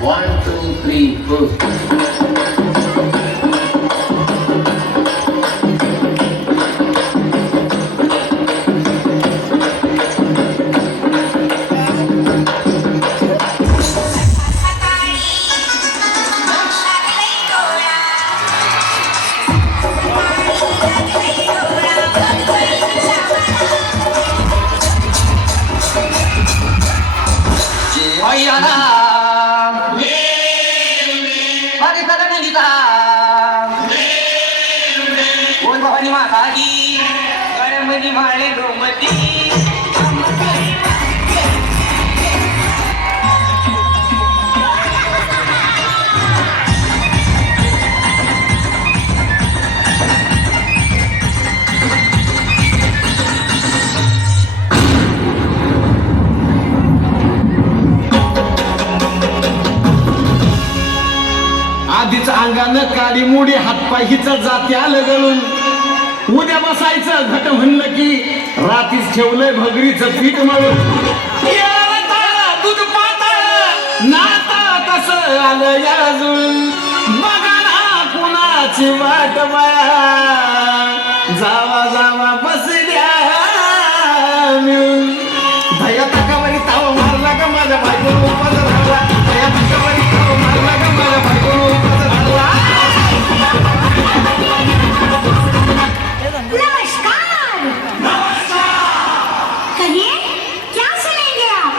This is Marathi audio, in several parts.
One, two, three, four. आधीच अंगानं काळी मुडी हातपाय हिचा जात्या लगळून उद्या बसायचं घट म्हणलं की रात्रीच ठेवलंय भगरीचं पीठ मळून दूध पातळ नाता कसं आलं याजून बघा ना कुणाची वाट जावा जावा बसल्या भया तकावरी ताव मारला का माझ्या बायकोला उपास झाला भया तकावरी ताव मारला का माझ्या बायकोला उपास झाला नमस्कार कहिए क्या सुनेंगे आप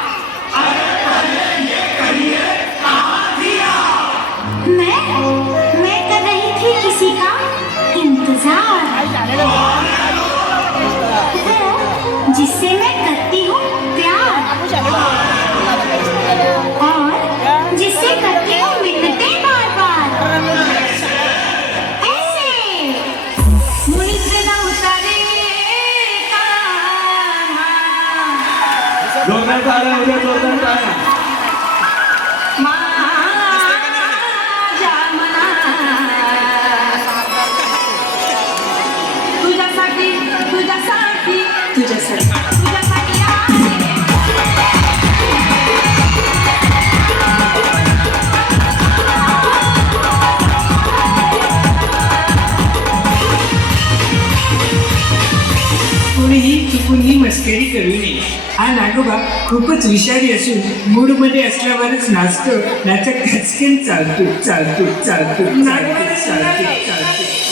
मैं कर रही थी किसी का इंतजार वो जिससे मैं करती हूँ प्यार और जिससे करती हूँ मिन्नतें बार बार ऐसे मुझसे ना उतारे जोरदार ताळ्या उद्या जोरदार ताळ्या कोणीही चुकून ही मस्करी करू नये. हा नागोबा खूपच विषारी असून मूड मध्ये असल्यावरच नाचतो नाचत खचकेन चालतो चालतो चालतो चालतो चालतो चालतो